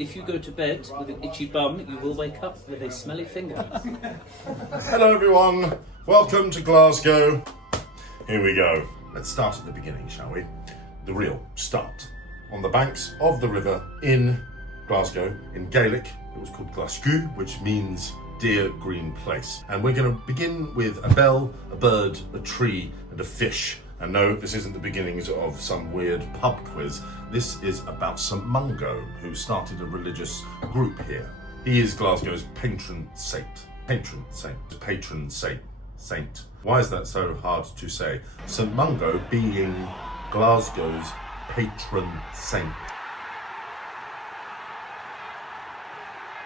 If you go to bed with an itchy bum, you will wake up with a smelly finger. Hello everyone, welcome to Glasgow. Here we go. Let's start at the beginning, shall we? The real start. On the banks of the river in Glasgow, in Gaelic, it was called Glasgow, which means dear green place. And we're going to begin with a bell, a bird, a tree, and a fish. And no, this isn't the beginnings of some weird pub quiz. This is about St Mungo, who started a religious group here. He is Glasgow's patron saint. Patron saint. Patron saint. Saint. Why is that so hard to say? St Mungo being Glasgow's patron saint.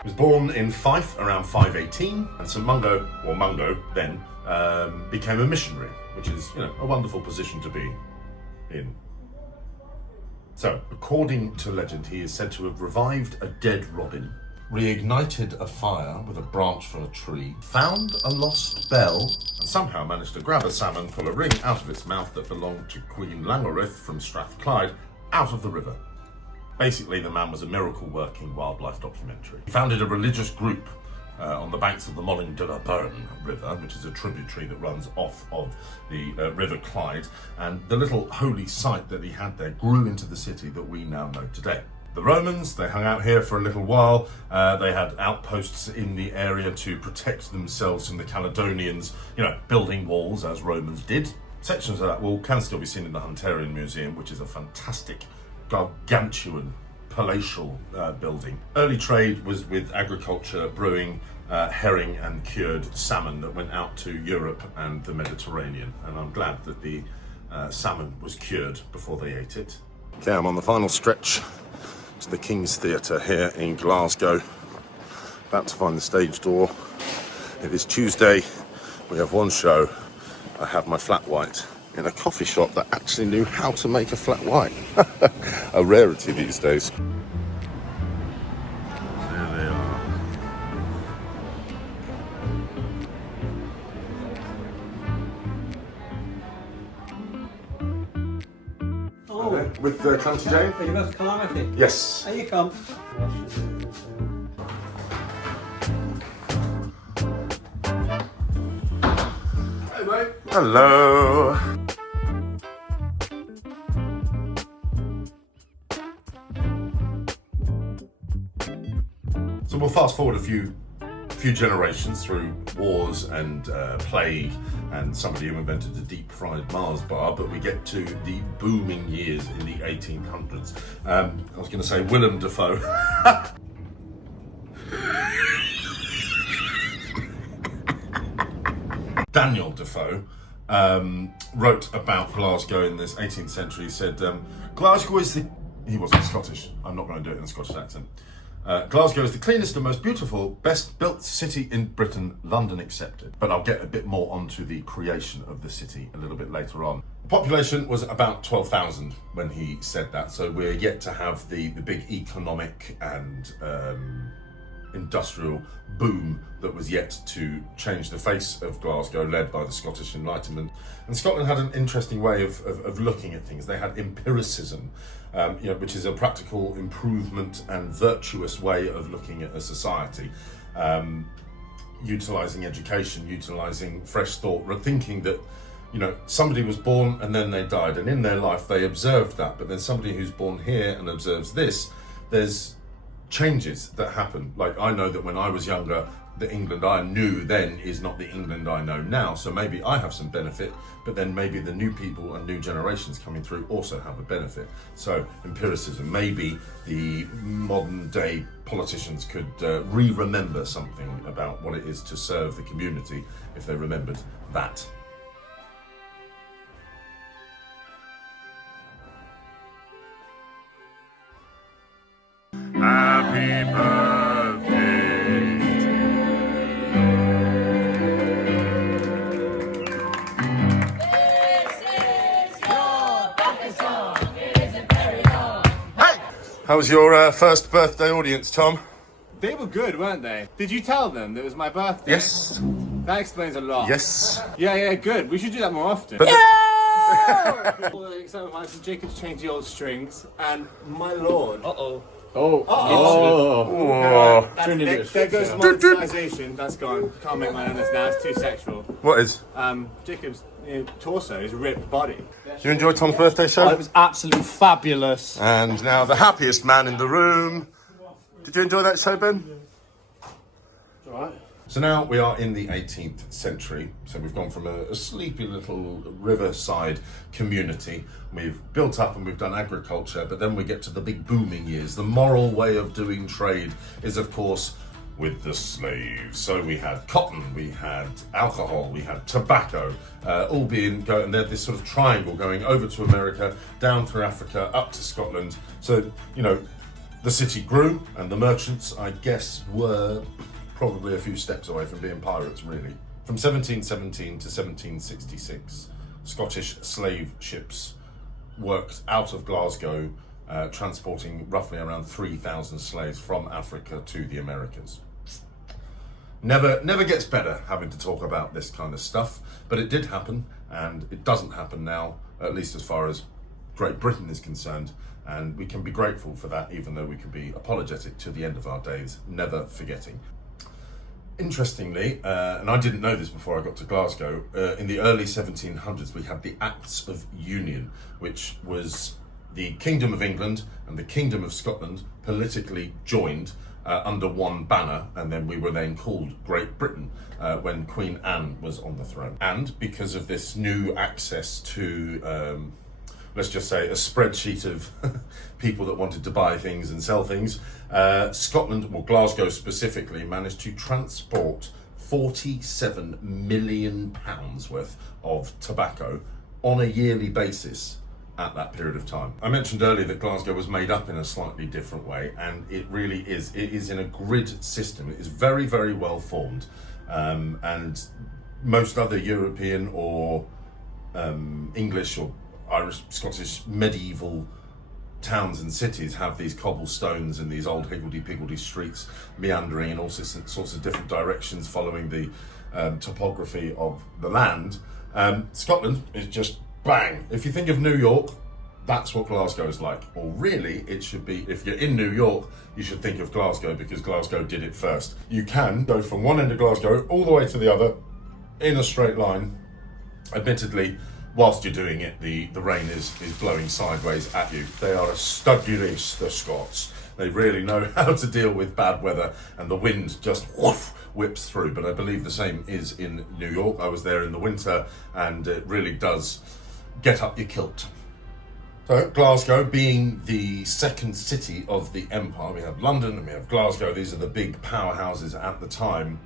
He was born in Fife around 518, and St Mungo, or Mungo then, became a missionary, which is, a wonderful position to be in. So, according to legend, he is said to have revived a dead robin, reignited a fire with a branch from a tree, found a lost bell, and somehow managed to grab a salmon, pull a ring out of its mouth that belonged to Queen Langorith from Strathclyde, out of the river. Basically, the man was a miracle-working wildlife documentary. He founded a religious group on the banks of the Molling de la Burn River, which is a tributary that runs off of the River Clyde, and the little holy site that he had there grew into the city that we now know today. The Romans, they hung out here for a little while. They had outposts in the area to protect themselves from the Caledonians, building walls as Romans did. Sections of that wall can still be seen in the Hunterian Museum, which is a fantastic, gargantuan palatial building. Early trade was with agriculture, brewing herring and cured salmon that went out to Europe and the Mediterranean. And I'm glad that the salmon was cured before they ate it. Okay, I'm on the final stretch to the King's Theatre here in Glasgow. About to find the stage door. It is Tuesday. We have one show. I have my flat white in a coffee shop that actually knew how to make a flat white. A rarity these days. There they are. Oh. With Clancy Jane? Are you going to come on with me? Yes. Here you come. Hey mate. Hello. So we'll fast forward a few generations through wars and plague and somebody who invented the deep fried Mars bar, but we get to the booming years in the 1800s. I was going to say Willem Dafoe. Daniel Defoe wrote about Glasgow in this 18th century. He said, Glasgow is the... He wasn't Scottish. I'm not going to do it in a Scottish accent. Glasgow is the cleanest and most beautiful, best built city in Britain, London accepted. But I'll get a bit more onto the creation of the city a little bit later on. The population was about 12,000 when he said that, so we're yet to have the big economic and industrial boom that was yet to change the face of Glasgow, led by the Scottish Enlightenment. And Scotland had an interesting way of looking at things. They had empiricism, which is a practical improvement and virtuous way of looking at a society. Utilising education, utilising fresh thought, thinking that somebody was born and then they died, and in their life they observed that, but then somebody who's born here and observes this, there's changes that happen. Like, I know that when I was younger, the England I knew then is not the England I know now, so maybe I have some benefit, but then maybe the new people and new generations coming through also have a benefit. So empiricism, maybe the modern day politicians could remember something about what it is to serve the community if they remembered that. Happy birthday This is your birthday song. It isn't very long. Hey! How was your first birthday audience, Tom? They were good, weren't they? Did you tell them that it was my birthday? Yes. That explains a lot. Yes. Yeah, good. We should do that more often. But Some of my Jacob's changed the old strings, and my lord. Uh-oh. Oh. There goes the monetisation. That's gone. You can't make money on this now. It's too sexual. What is? Jacob's torso is ripped body. Do you enjoy Tom's birthday show? Oh, it was absolutely fabulous. And now the happiest man in the room. Did you enjoy that show, Ben? It's all right. So now we are in the 18th century. So we've gone from a sleepy little riverside community. We've built up and we've done agriculture, but then we get to the big booming years. The moral way of doing trade is, of course, with the slaves. So we had cotton, we had alcohol, we had tobacco, all being and they had this sort of triangle going over to America, down through Africa, up to Scotland. So, you know, the city grew and the merchants, I guess, were probably a few steps away from being pirates, really. From 1717 to 1766, Scottish slave ships worked out of Glasgow, transporting roughly around 3,000 slaves from Africa to the Americas. Never gets better having to talk about this kind of stuff, but it did happen, and it doesn't happen now, at least as far as Great Britain is concerned, and we can be grateful for that, even though we can be apologetic to the end of our days, never forgetting. Interestingly, and I didn't know this before I got to Glasgow, in the early 1700s we had the Acts of Union, which was the Kingdom of England and the Kingdom of Scotland politically joined under one banner, and then we were then called Great Britain when Queen Anne was on the throne. And because of this new access to let's just say a spreadsheet of people that wanted to buy things and sell things, Scotland, well Glasgow specifically, managed to transport £47 million worth of tobacco on a yearly basis at that period of time. I mentioned earlier that Glasgow was made up in a slightly different way, and it really is. It is in a grid system. It is very, very well formed, and most other European or English or Irish, Scottish medieval towns and cities have these cobblestones and these old higgledy-piggledy streets meandering in all sorts of different directions, following the topography of the land. Scotland is just bang. If you think of New York, that's what Glasgow is like. Or really, it should be, if you're in New York, you should think of Glasgow, because Glasgow did it first. You can go from one end of Glasgow all the way to the other in a straight line. Admittedly, whilst you're doing it, the rain is blowing sideways at you. They are a studly race, the Scots. They really know how to deal with bad weather, and the wind just whips through. But I believe the same is in New York. I was there in the winter, and it really does get up your kilt. So Glasgow being the second city of the empire, we have London and we have Glasgow. These are the big powerhouses at the time.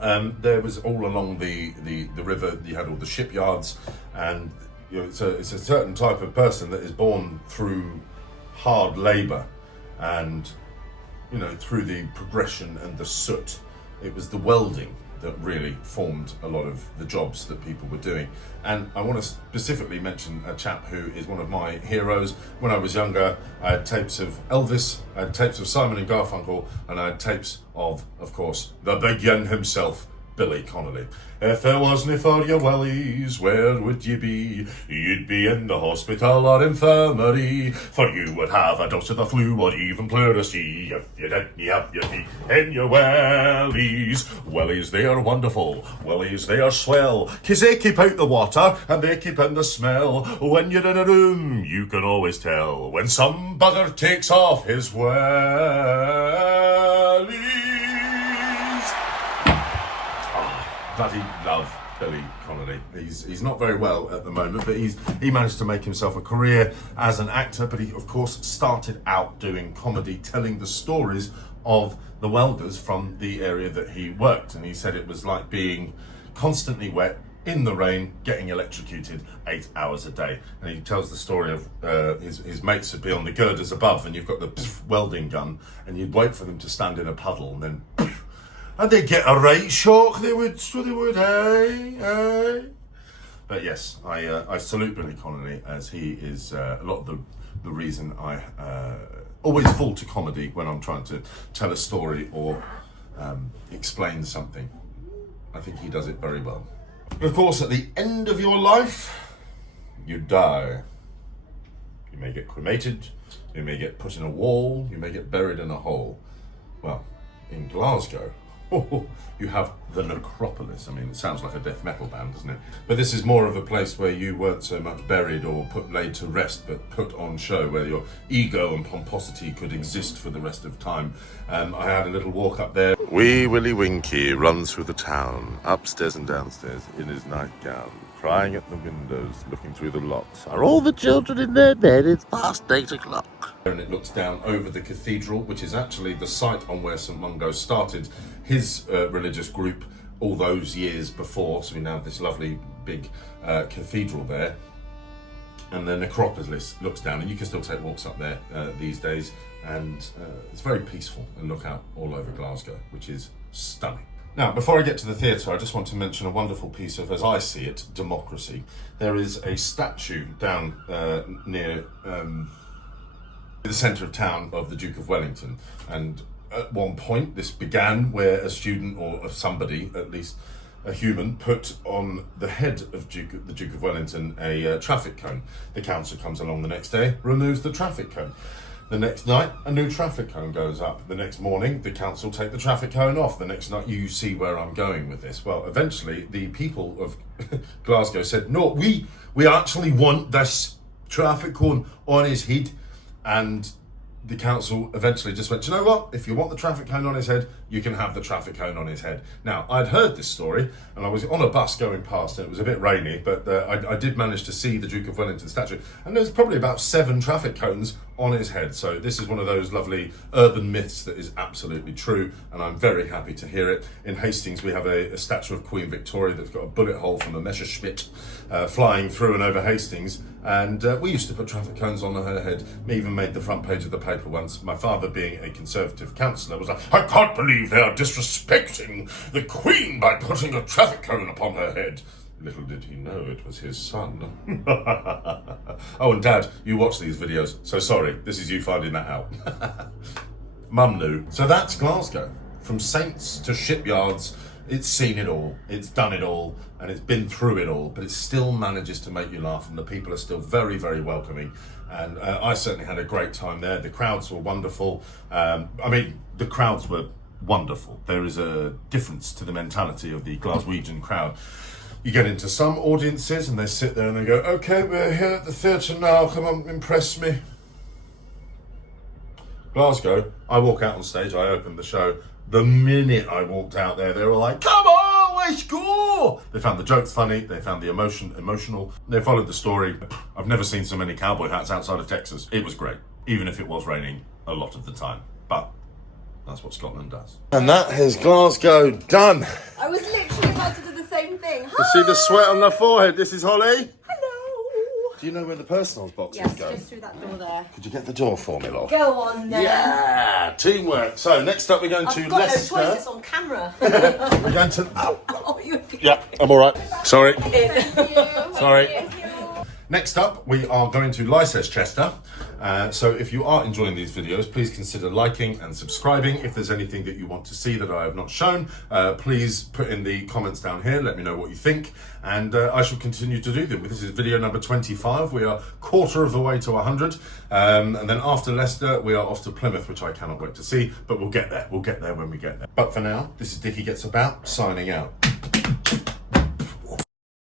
There was all along the river, you had all the shipyards, and you know, it's a certain type of person that is born through hard labour and, you know, through the progression and the soot. It was the welding that really formed a lot of the jobs that people were doing. And I want to specifically mention a chap who is one of my heroes. When I was younger, I had tapes of Elvis, I had tapes of Simon and Garfunkel, and I had tapes of course, the big yen himself, Billy Connolly. If it wasn't for your wellies, where would you be? You'd be in the hospital or infirmary, for you would have a dose of the flu or even pleurisy if you didn't have your feet in your wellies. Wellies, they are wonderful. Wellies, they are swell, 'cause they keep out the water and they keep in the smell. When you're in a room, you can always tell when some bugger takes off his wellies. Bloody love Billy Connolly. He's not very well at the moment, but he managed to make himself a career as an actor. But he, of course, started out doing comedy, telling the stories of the welders from the area that he worked. And he said it was like being constantly wet in the rain, getting electrocuted 8 hours a day. And he tells the story of his mates would be on the girders above, and you've got the welding gun, and you'd wait for them to stand in a puddle, and then and they'd get a right shock, they would, hey. But yes, I salute Billy Connolly, as he is a lot of the reason I always fall to comedy when I'm trying to tell a story or explain something. I think he does it very well. But of course, at the end of your life, you die. You may get cremated, You may get put in a wall, you may get buried in a hole. Well, in Glasgow, you have the necropolis. I mean, it sounds like a death metal band, doesn't it? But this is more of a place where you weren't so much buried or laid to rest, but put on show, where your ego and pomposity could exist for the rest of time. I had a little walk up there. Wee Willie Winky runs through the town, upstairs and downstairs, in his nightgown, crying at the windows, looking through the locks. Are all the children in their bed? It's past 8 o'clock. And it looks down over the cathedral, which is actually the site on where St Mungo started his religious group all those years before. So we now have this lovely big cathedral there. And the necropolis looks down, and you can still take walks up there these days. And it's very peaceful, and look out all over Glasgow, which is stunning. Now, before I get to the theatre, I just want to mention a wonderful piece of, as I see it, democracy. There is a statue down near the centre of town of the Duke of Wellington, and at one point this began where a student, or somebody, at least a human, put on the head of the Duke of Wellington a traffic cone. The council comes along the next day, removes the traffic cone. The next night, a new traffic cone goes up. The next morning, the council take the traffic cone off. The next night, you see where I'm going with this. Well, eventually, the people of Glasgow said, no, we actually want this traffic cone on his head. And the council eventually just went, you know what? If you want the traffic cone on his head, you can have the traffic cone on his head. Now, I'd heard this story, and I was on a bus going past, and it was a bit rainy, but I did manage to see the Duke of Wellington statue, and there's probably about 7 traffic cones on his head. So this is one of those lovely urban myths that is absolutely true, and I'm very happy to hear it. In Hastings, we have a statue of Queen Victoria that's got a bullet hole from a Messerschmitt flying through and over Hastings, and we used to put traffic cones on her head. We even made the front page of the paper once. My father, being a Conservative councillor, was like, I can't believe they are disrespecting the Queen by putting a traffic cone upon her head. Little did he know it was his son. Oh, and Dad, you watch these videos, so sorry, this is you finding that out. Mum knew. So that's Glasgow. From saints to shipyards, it's seen it all, it's done it all, and it's been through it all, but it still manages to make you laugh, and the people are still very, very welcoming. And I certainly had a great time there. The crowds were wonderful. The crowds were wonderful. There is a difference to the mentality of the Glaswegian crowd. You get into some audiences and they sit there and they go, okay, we're here at the theatre now, come on, impress me. Glasgow, I walk out on stage, I open the show. The minute I walked out there, they were like, come on, let's go! They found the jokes funny, they found the emotional, they followed the story. I've never seen so many cowboy hats outside of Texas. It was great, even if it was raining a lot of the time. But that's what Scotland does. And that is Glasgow done. I was literally about to do the same thing. You see the sweat on the forehead? This is Holly. Hello. Do you know where the personals boxes Yes, go? just through that door there. Could you get the door for me, love? Go on then. Yeah, teamwork. So next up we're going to I've got Leicester. no choice, it's on camera. We're going to... Oh, you Yeah, I'm all right. Sorry. Thank you. Sorry. Thank you. Next up, we are going to Leicester. So if you are enjoying these videos, please consider liking and subscribing. If there's anything that you want to see that I have not shown, please put in the comments down here. Let me know what you think. And I shall continue to do them. This is video number 25. We are quarter of the way to 100. And then after Leicester, we are off to Plymouth, which I cannot wait to see. But we'll get there. We'll get there when we get there. But for now, this is Dickie Gets About, signing out.